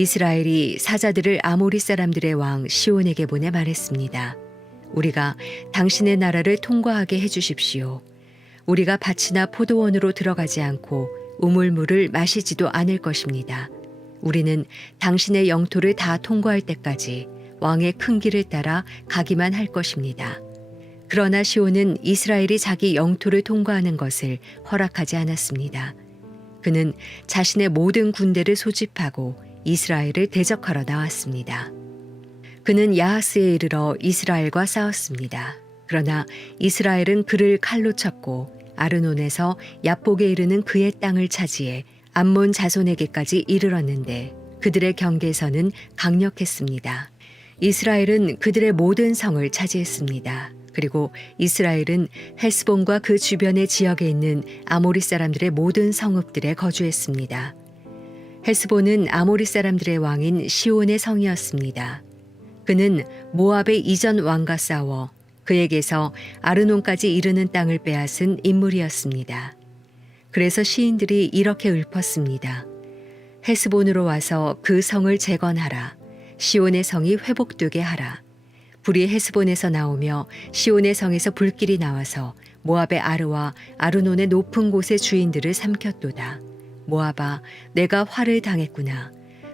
이스라엘이 사자들을 아모리 사람들의 왕 시온에게 보내 말했습니다. 우리가 당신의 나라를 통과하게 해주십시오. 우리가 밭이나 포도원으로 들어가지 않고 우물물을 마시지도 않을 것입니다. 우리는 당신의 영토를 다 통과할 때까지 왕의 큰 길을 따라 가기만 할 것입니다. 그러나 시온은 이스라엘이 자기 영토를 통과하는 것을 허락하지 않았습니다. 그는 자신의 모든 군대를 소집하고 이스라엘을 대적하러 나왔습니다. 그는 야하스에 이르러 이스라엘과 싸웠습니다. 그러나 이스라엘은 그를 칼로 쳤고 아르논에서 야복에 이르는 그의 땅을 차지해 암몬 자손에게까지 이르렀는데 그들의 경계선은 강력했습니다. 이스라엘은 그들의 모든 성을 차지했습니다. 그리고 이스라엘은 헬스본과 그 주변의 지역에 있는 아모리 사람들의 모든 성읍들에 거주했습니다. 헬스본은 아모리 사람들의 왕인 시온의 성이었습니다. 그는 모압의 이전 왕과 싸워 그에게서 아르논까지 이르는 땅을 빼앗은 인물이었습니다. 그래서 시인들이 이렇게 읊었습니다. 헬스본으로 와서 그 성을 재건하라. 시온의 성이 회복되게 하라. 불이 헬스본에서 나오며 시온의 성에서 불길이 나와서 모압의 아르와 아르논의 높은 곳의 주인들을 삼켰도다. 모압아, 내가 화를 당했구나.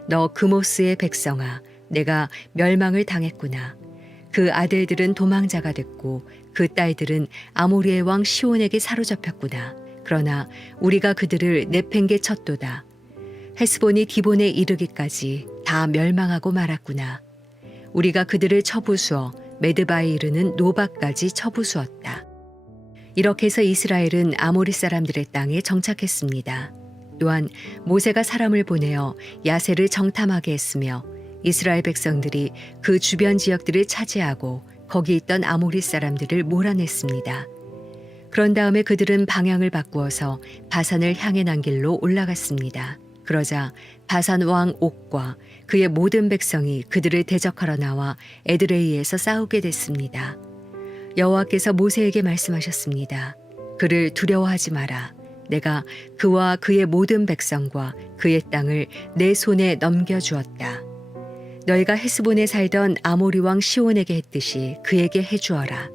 너 그모스의 백성아, 내가 멸망을 당했구나. 그 아들들은 도망자가 됐고 그 딸들은 아모리의 왕 시온에게 사로잡혔구나. 그러나 우리가 그들을 내팽개 쳤도다. 헬스본이 디본에 이르기까지 다 멸망하고 말았구나. 우리가 그들을 쳐부수어 메드바에 이르는 노바까지 쳐부수었다. 이렇게 해서 이스라엘은 아모리 사람들의 땅에 정착했습니다. 또한 모세가 사람을 보내어 야세를 정탐하게 했으며 이스라엘 백성들이 그 주변 지역들을 차지하고 거기 있던 아모리 사람들을 몰아냈습니다. 그런 다음에 그들은 방향을 바꾸어서 바산을 향해 난 길로 올라갔습니다. 그러자 바산 왕 옥과 그의 모든 백성이 그들을 대적하러 나와 에드레이에서 싸우게 됐습니다. 여호와께서 모세에게 말씀하셨습니다. 그를 두려워하지 마라. 내가 그와 그의 모든 백성과 그의 땅을 내 손에 넘겨주었다. 너희가 헤스본에 살던 아모리 왕 시온에게 했듯이 그에게 해주어라.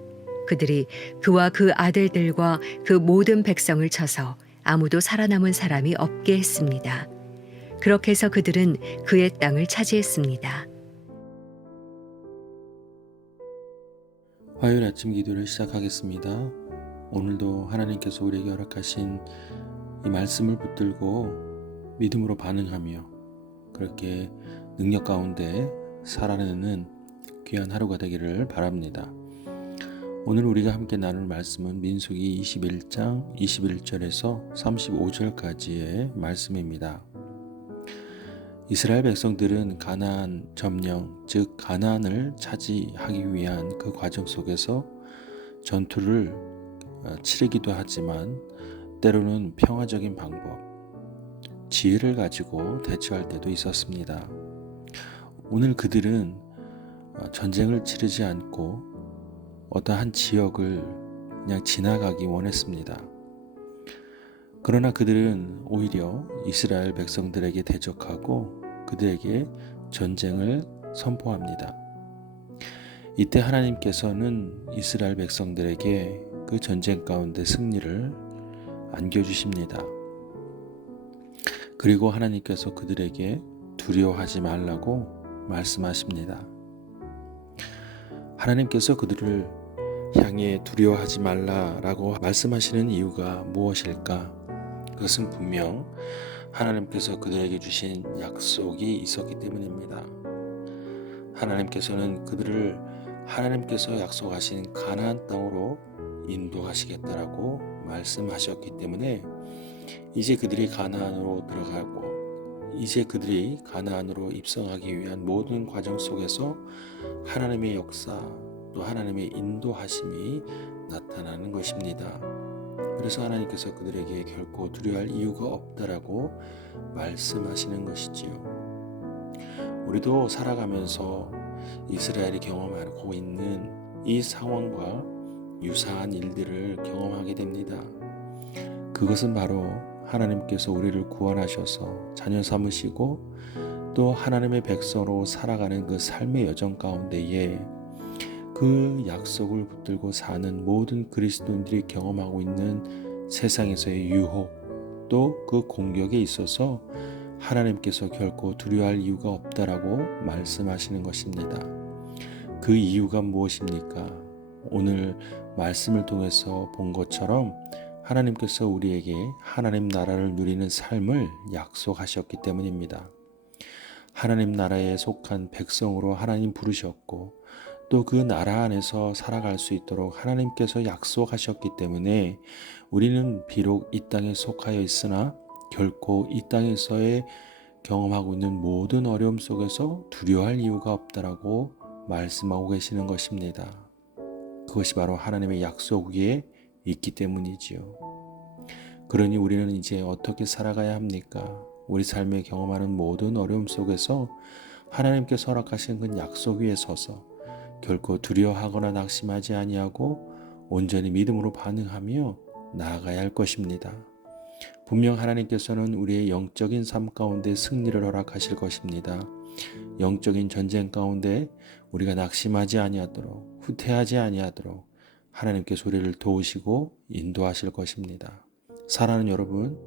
그들이 그와 그 아들들과 그 모든 백성을 쳐서 아무도 살아남은 사람이 없게 했습니다. 그렇게 해서 그들은 그의 땅을 차지했습니다. 화요일 아침 기도를 시작하겠습니다. 오늘도 하나님께서 우리에게 허락하신 이 말씀을 붙들고 믿음으로 반응하며 그렇게 능력 가운데 살아내는 귀한 하루가 되기를 바랍니다. 오늘 우리가 함께 나눌 말씀은 민수기 21장 21절에서 35절까지의 말씀입니다. 이스라엘 백성들은 가나안 점령, 즉 가나안을 차지하기 위한 그 과정 속에서 전투를 치르기도 하지만 때로는 평화적인 방법, 지혜를 가지고 대처할 때도 있었습니다. 오늘 그들은 전쟁을 치르지 않고 어떠한 지역을 그냥 지나가기 원했습니다. 그러나 그들은 오히려 이스라엘 백성들에게 대적하고 그들에게 전쟁을 선포합니다. 이때 하나님께서는 이스라엘 백성들에게 그 전쟁 가운데 승리를 안겨주십니다. 그리고 하나님께서 그들에게 두려워하지 말라고 말씀하십니다. 하나님께서 그들을 향해 두려워하지 말라라고 말씀하시는 이유가 무엇일까? 그것은 분명 하나님께서 그들에게 주신 약속이 있었기 때문입니다. 하나님께서는 그들을 하나님께서 약속하신 가나안 땅으로 인도하시겠다라고 말씀하셨기 때문에 이제 그들이 가나안으로 들어가고 이제 그들이 가나안으로 입성하기 위한 모든 과정 속에서 하나님의 역사 또 하나님의 인도하심이 나타나는 것입니다. 그래서 하나님께서 그들에게 결코 두려워할 이유가 없다라고 말씀하시는 것이지요. 우리도 살아가면서 이스라엘이 경험하고 있는 이 상황과 유사한 일들을 경험하게 됩니다. 그것은 바로 하나님께서 우리를 구원하셔서 자녀 삼으시고 또 하나님의 백성으로 살아가는 그 삶의 여정 가운데에 그 약속을 붙들고 사는 모든 그리스도인들이 경험하고 있는 세상에서의 유혹 또 그 공격에 있어서 하나님께서 결코 두려워할 이유가 없다라고 말씀하시는 것입니다. 그 이유가 무엇입니까? 오늘 말씀을 통해서 본 것처럼 하나님께서 우리에게 하나님 나라를 누리는 삶을 약속하셨기 때문입니다. 하나님 나라에 속한 백성으로 하나님 부르셨고 또 그 나라 안에서 살아갈 수 있도록 하나님께서 약속하셨기 때문에 우리는 비록 이 땅에 속하여 있으나 결코 이 땅에서의 경험하고 있는 모든 어려움 속에서 두려워할 이유가 없다라고 말씀하고 계시는 것입니다. 그것이 바로 하나님의 약속 위에 있기 때문이지요. 그러니 우리는 이제 어떻게 살아가야 합니까? 우리 삶에 경험하는 모든 어려움 속에서 하나님께서 허락하신 그 약속 위에 서서 결코 두려워하거나 낙심하지 아니하고 온전히 믿음으로 반응하며 나아가야 할 것입니다. 분명 하나님께서는 우리의 영적인 삶 가운데 승리를 허락하실 것입니다. 영적인 전쟁 가운데 우리가 낙심하지 아니하도록 후퇴하지 아니하도록 하나님께서 우리를 도우시고 인도하실 것입니다. 사랑하는 여러분,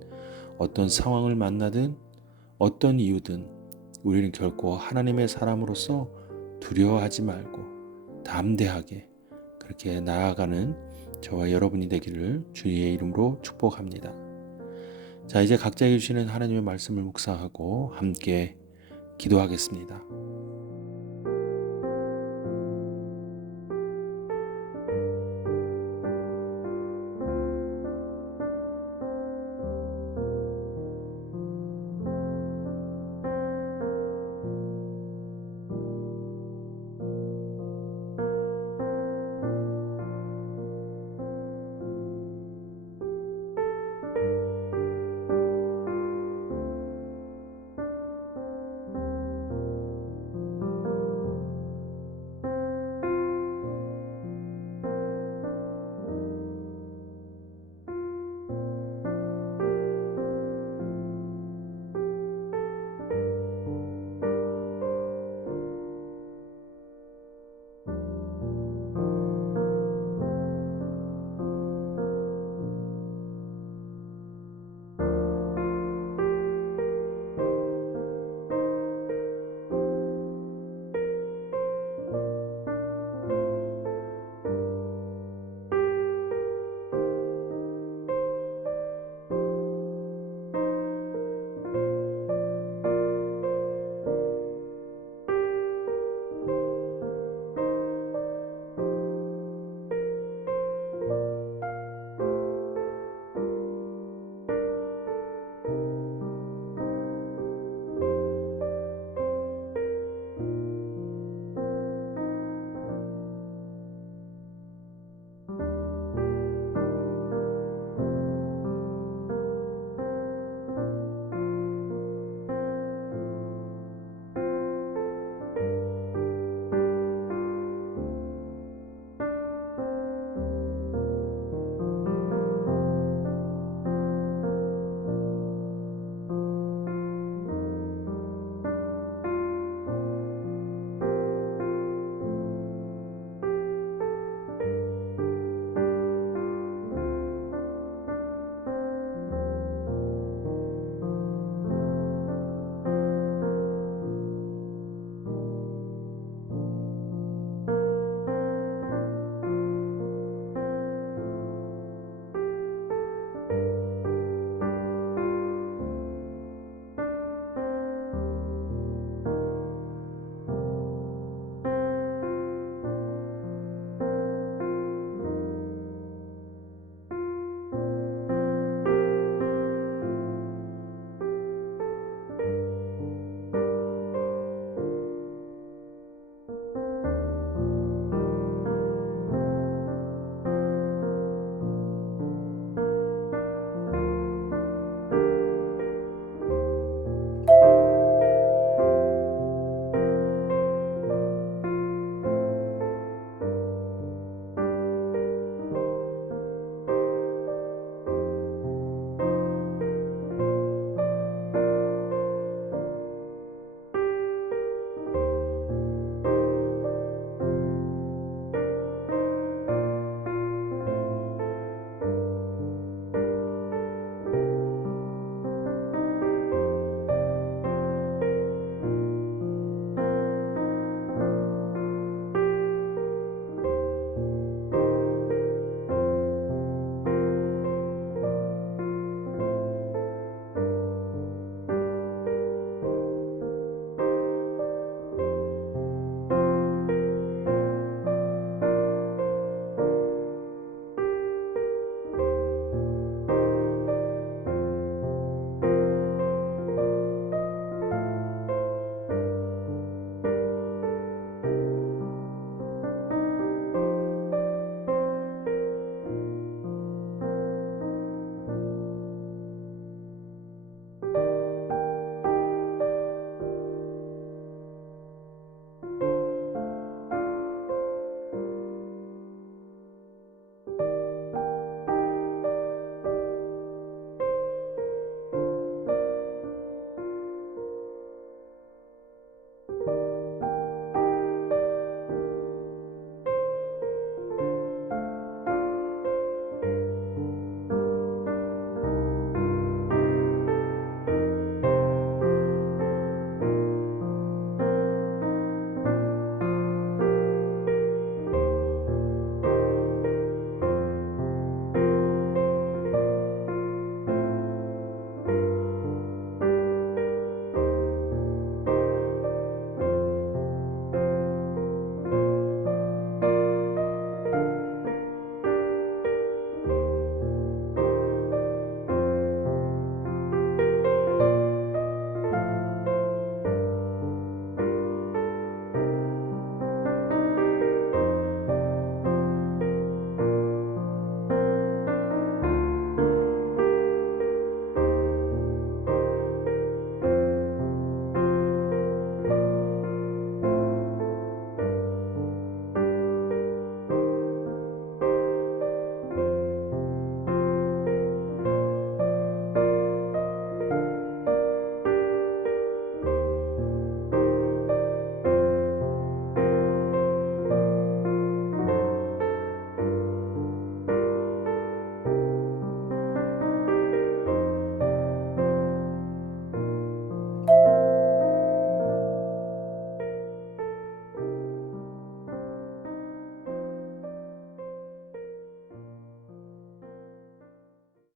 어떤 상황을 만나든 어떤 이유든 우리는 결코 하나님의 사람으로서 두려워하지 말고 담대하게 그렇게 나아가는 저와 여러분이 되기를 주의 이름으로 축복합니다. 자, 이제 각자에게 주시는 하나님의 말씀을 묵상하고 함께 기도하겠습니다.